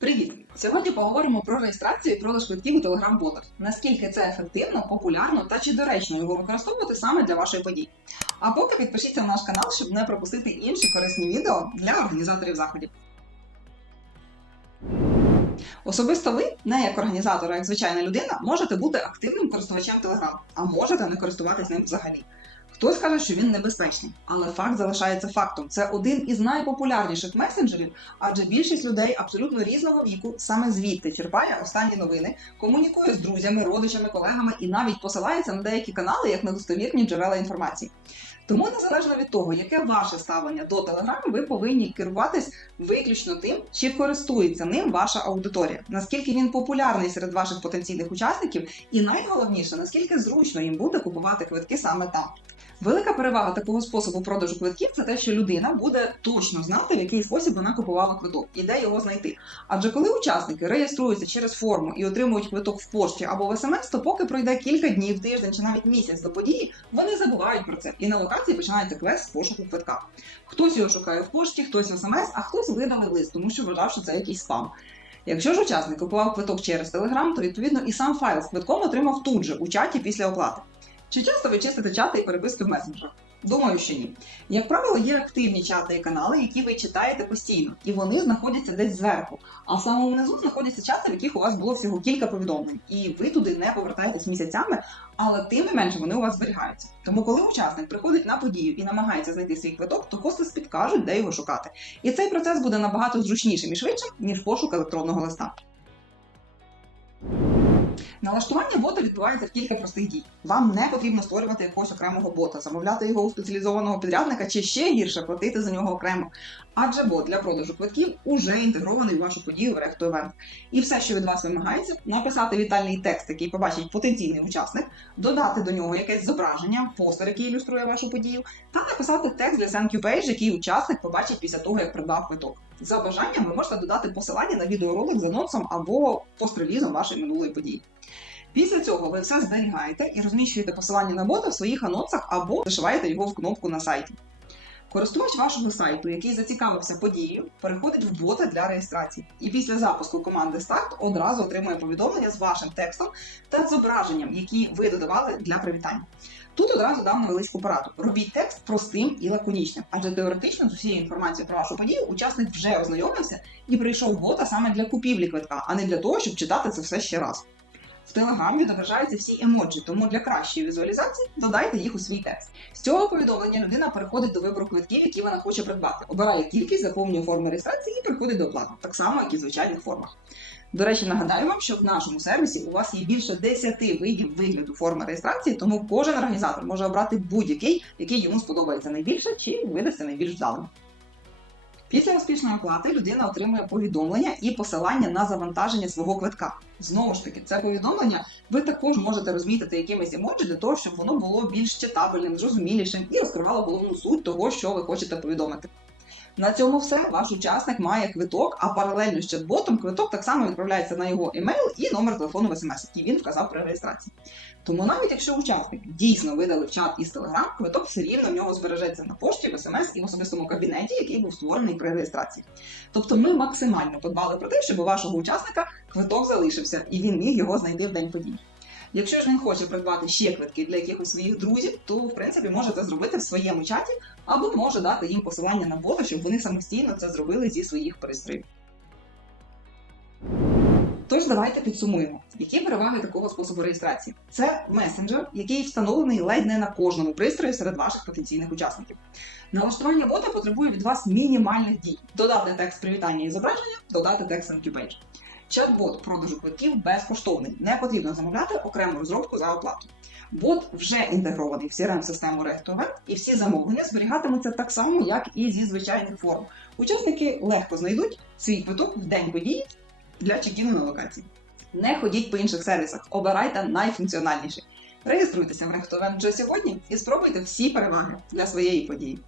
Привіт! Сьогодні поговоримо про реєстрацію і продаж квитків у телеграм-ботах. Наскільки це ефективно, популярно та чи доречно його використовувати саме для вашої події. А поки підпишіться на наш канал, щоб не пропустити інші корисні відео для організаторів заходів. Особисто ви, не як організатор, а як звичайна людина, можете бути активним користувачем Telegram, а можете не користуватись ним взагалі. Хтось каже, що він небезпечний, але факт залишається фактом. Це один із найпопулярніших месенджерів, адже більшість людей абсолютно різного віку саме звідти черпає останні новини, комунікує з друзями, родичами, колегами і навіть посилається на деякі канали як на достовірні джерела інформації. Тому незалежно від того, яке ваше ставлення до телеграму, ви повинні керуватись виключно тим, чи користується ним ваша аудиторія, наскільки він популярний серед ваших потенційних учасників, і найголовніше, наскільки зручно їм буде купувати квитки саме там. Велика перевага такого способу продажу квитків це те, що людина буде точно знати, в який спосіб вона купувала квиток і де його знайти. Адже коли учасники реєструються через форму і отримують квиток в пошті або в смс, то поки пройде кілька днів, тиждень чи навіть місяць до події, вони забувають про це. І на локації починається квест з пошуку квитка. Хтось його шукає в пошті, хтось в смс, а хтось видалив лист, тому що вважав, що це якийсь спам. Якщо ж учасник купував квиток через Telegram, то відповідно і сам файл з квитком отримав тут же у чаті після оплати. Чи часто ви чистите чати і переписки в месенджерах? Думаю, що ні. Як правило, є активні чати і канали, які ви читаєте постійно, і вони знаходяться десь зверху. А в самому внизу знаходяться чати, в яких у вас було всього кілька повідомлень, і ви туди не повертаєтесь місяцями, але тим не менше вони у вас зберігаються. Тому, коли учасник приходить на подію і намагається знайти свій квиток, то хостес підкажуть, де його шукати. І цей процес буде набагато зручнішим і швидшим, ніж пошук електронного листа. Налаштування бота відбувається в кілька простих дій. Вам не потрібно створювати якогось окремого бота, замовляти його у спеціалізованого підрядника чи ще гірше платити за нього окремо. Адже бот для продажу квитків уже інтегрований в вашу подію в Recto Event. І все, що від вас вимагається, написати вітальний текст, який побачить потенційний учасник, додати до нього якесь зображення, постер, який ілюструє вашу подію, та написати текст для you page, який учасник побачить після того, як придбав квиток. За бажанням ви можете додати посилання на відеоролик з анонсом або пост-релізом вашої минулої події. Після цього ви все зберігаєте і розміщуєте посилання на бота в своїх анонсах або зашиваєте його в кнопку на сайті. Користувач вашого сайту, який зацікавився подією, переходить в бота для реєстрації. І після запуску команди Старт одразу отримує повідомлення з вашим текстом та зображенням, які ви додавали для привітання. Тут одразу дам невеличку пораду. Робіть текст простим і лаконічним, адже теоретично з усією інформацією про вашу подію учасник вже ознайомився і прийшов бота саме для купівлі квитка, а не для того, щоб читати це все ще раз. В Telegram відображаються всі емоджі, тому для кращої візуалізації додайте їх у свій текст. З цього повідомлення людина переходить до вибору квитків, які вона хоче придбати, обирає кількість, заповнює форму реєстрації і переходить до оплати, так само, як і в звичайних формах. До речі, нагадаю вам, що в нашому сервісі у вас є більше 10 видів вигляду форми реєстрації, тому кожен організатор може обрати будь-який, який йому сподобається найбільше чи видасться найбільш вдалим. Після успішної оплати людина отримує повідомлення і посилання на завантаження свого квитка. Знову ж таки, це повідомлення ви також можете розмітити якимись емоджі для того, щоб воно було більш читабельним, зрозумілішим і розкривало головну суть того, що ви хочете повідомити. На цьому все. Ваш учасник має квиток, а паралельно з чат-ботом квиток так само відправляється на його емейл і номер телефону в смс, який він вказав при реєстрації. Тому навіть якщо учасник дійсно видалив чат із Telegram, квиток все рівно в нього збережеться на пошті, в смс і в особистому кабінеті, який був створений при реєстрації. Тобто ми максимально подбали про те, щоб у вашого учасника квиток залишився і він міг його знайти в день подій. Якщо ж він хоче придбати ще квитки для якихось своїх друзів, то в принципі може це зробити в своєму чаті, або може дати їм посилання на бота, щоб вони самостійно це зробили зі своїх пристроїв. Тож давайте підсумуємо, які переваги такого способу реєстрації. Це месенджер, який встановлений ледь не на кожному пристрої серед ваших потенційних учасників. Налаштування бота потребує від вас мінімальних дій: додати текст привітання і зображення, додати текст you page. Чат-бот продажу квитків безкоштовний, не потрібно замовляти окрему розробку за оплату. Бот вже інтегрований в crm систему RectoEvent, і всі замовлення зберігатимуться так само, як і зі звичайних форм. Учасники легко знайдуть свій квиток в день події для чекіну на локації. Не ходіть по інших сервісах, обирайте найфункціональніший. Реєструйтеся в RectoEvent вже сьогодні і спробуйте всі переваги для своєї події.